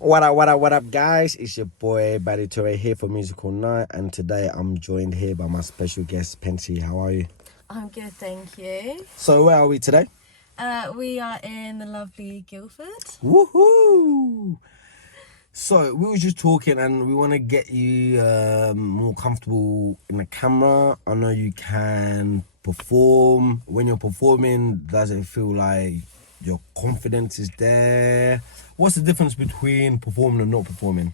What up, guys? It's your boy Bady here for Musical Night, and today I'm joined here by my special guest, Pensi. How are you? I'm good, thank you. So, where are we today? We are in the lovely Guildford. Woohoo! So, we were just talking, and we want to get you more comfortable in the camera. I know you can perform. When you're performing, does it feel like your confidence is there? What's the difference between performing and not performing?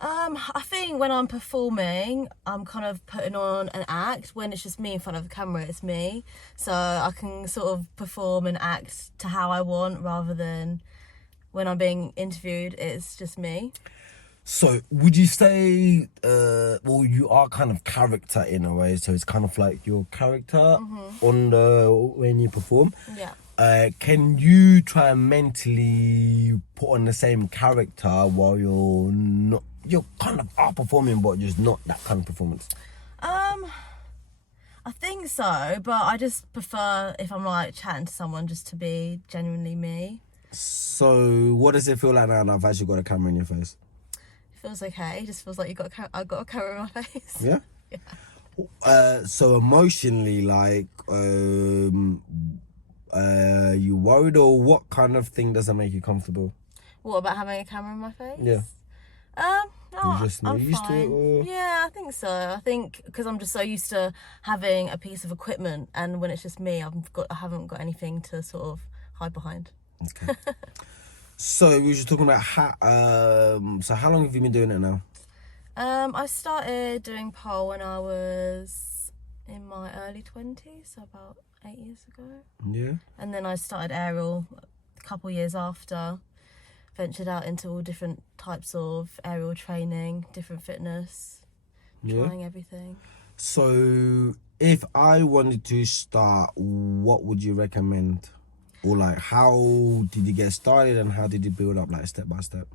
I think when I'm performing, I'm kind of putting on an act. When it's just me in front of the camera, it's me. So I can sort of perform and act to how I want rather than when I'm being interviewed, it's just me. So, would you say, well, you are kind of character in a way, so it's kind of like your character on when you perform. Yeah. Can you try and mentally put on the same character while you're kind of are performing, but just not that kind of performance? I think so, but I just prefer if I'm like chatting to someone just to be genuinely me. So, what does it feel like now that I've actually got a camera in your face? It feels okay. It just feels like I got a camera in my face. Yeah? Yeah. So emotionally, like, you worried, or what kind of thing doesn't make you comfortable? What about having a camera in my face? Yeah. No, You just I'm used to it, fine. or? Yeah, I think so. I think because I'm just so used to having a piece of equipment, and when it's just me, I haven't got anything to sort of hide behind. Okay. So we were just talking about so how long have you been doing it now? I started doing pole when I was in my early 20s, so about 8 years ago. Yeah. And then I started aerial a couple years after. Ventured out into all different types of aerial training, different fitness, trying everything. So if I wanted to start, what would you recommend? Or like, how did you get started and how did you build up, like, step by step?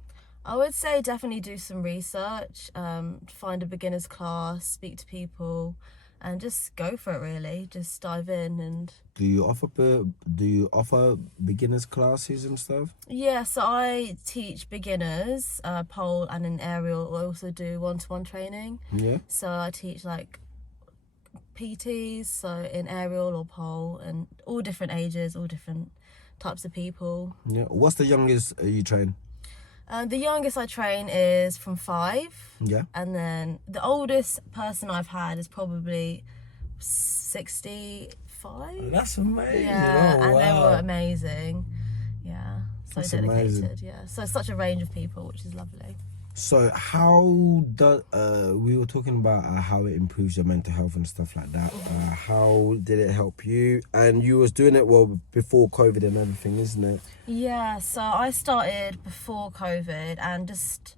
I would say definitely do some research, find a beginner's class, speak to people, and just go for it really. Just dive in and... Do you offer beginners classes and stuff? Yeah, so I teach beginners, pole and in aerial. I also do one-to-one training. Yeah. So I teach like PTs, so in aerial or pole, and all different ages, all different types of people. Yeah. What's the youngest you train? The youngest I train is from 5. Yeah. And then the oldest person I've had is probably 65. That's amazing. Yeah, Oh, and they wow. were amazing. Yeah, so That's dedicated. amazing. Yeah, so such a range of people, which is lovely. So how does we were talking about how it improves your mental health and stuff like that. How did it help you? And you was doing it before COVID and everything, isn't it? Yeah, so I started before COVID, and just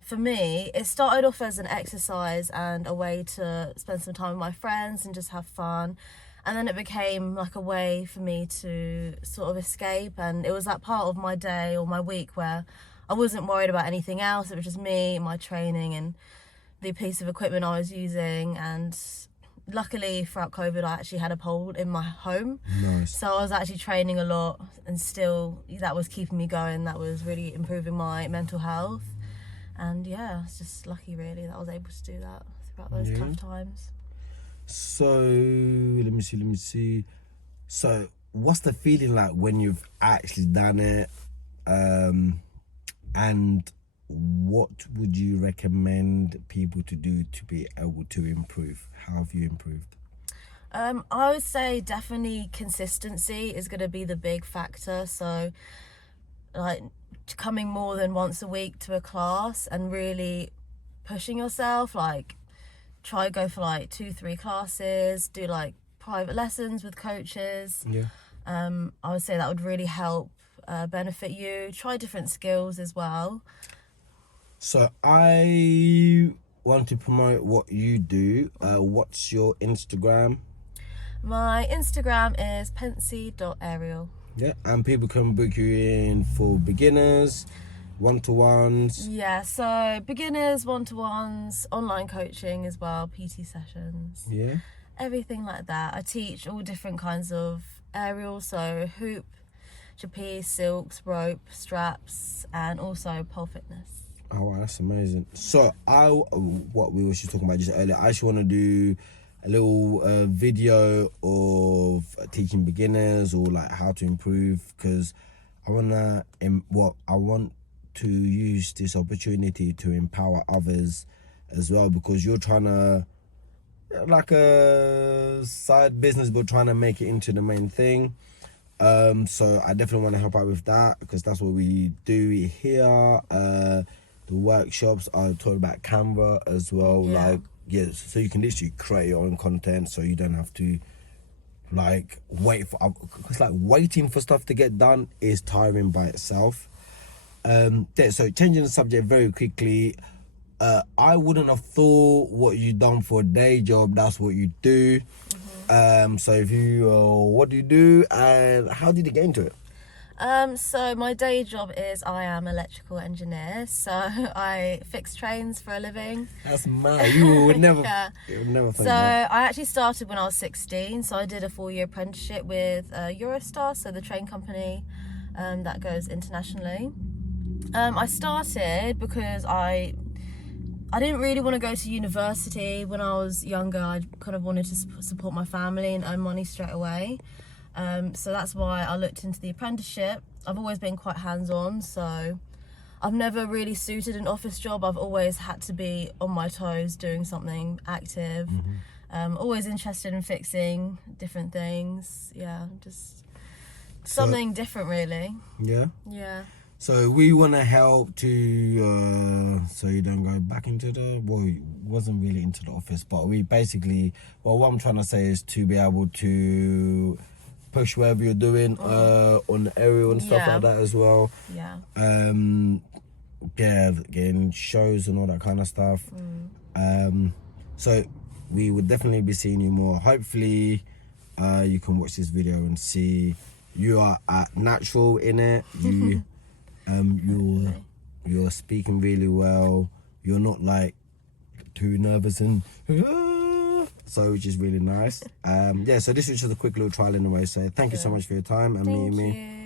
for me, it started off as an exercise and a way to spend some time with my friends and just have fun. And then it became like a way for me to sort of escape, and it was that part of my day or my week where I wasn't worried about anything else. It was just me, my training, and the piece of equipment I was using. And luckily throughout COVID, I actually had a pole in my home. Nice. So I was actually training a lot, and still that was keeping me going. That was really improving my mental health. And yeah, I was just lucky really that I was able to do that throughout those tough times. So let me see. So what's the feeling like when you've actually done it? And what would you recommend people to do to be able to improve? How have you improved? I would say definitely consistency is going to be the big factor. So like coming more than once a week to a class and really pushing yourself, like try go for like 2-3 classes, do like private lessons with coaches. Yeah. I would say that would really help benefit you. Try different skills as well. So I want to promote what you do. What's your Instagram? My Instagram is pensi.aerial. Yeah, and people can book you in for beginners, one-to-ones. Yeah, so beginners, one-to-ones, online coaching as well, PT sessions. Yeah. Everything like that. I teach all different kinds of aerial, so hoop, trapeze, silks, rope, straps, and also pole fitness. Oh wow, that's amazing. So what we were just talking about just earlier, I actually want to do a little video of teaching beginners or like how to improve, because I want to use this opportunity to empower others as well, because you're trying to, like a side business but trying to make it into the main thing. So I definitely want to help out with that, because that's what we do here. The workshops are taught about Canva as well. Yeah. Like, yes, so you can literally create your own content, so you don't have to like wait for, because like waiting for stuff to get done is tiring by itself. So changing the subject very quickly, I wouldn't have thought what you done for a day job, that's what you do. So if you what do you do and how did you get into it? So my day job is I am electrical engineer, so I fix trains for a living. That's mad. You would never Yeah. you would never think So that. I actually started when I was 16, so I did a 4-year apprenticeship with Eurostar, so the train company that goes internationally. I started because I didn't really want to go to university when I was younger. I kind of wanted to support my family and earn money straight away. So that's why I looked into the apprenticeship. I've always been quite hands-on, so I've never really suited an office job. I've always had to be on my toes doing something active. Always interested in fixing different things. Yeah, just something different really. Yeah. Yeah. So we want to help to, so you don't go back into wasn't really into the office, but we basically, what I'm trying to say is to be able to push whatever you're doing on the aerial and stuff Yeah. like that as well. Yeah. Getting shows and all that kind of stuff. So we would definitely be seeing you more. Hopefully, you can watch this video and see you are natural in it. You. You're speaking really well. You're not like too nervous and so, which is really nice. So this was just a quick little trial in a way. So thank you so much for your time and meeting me. Thank you.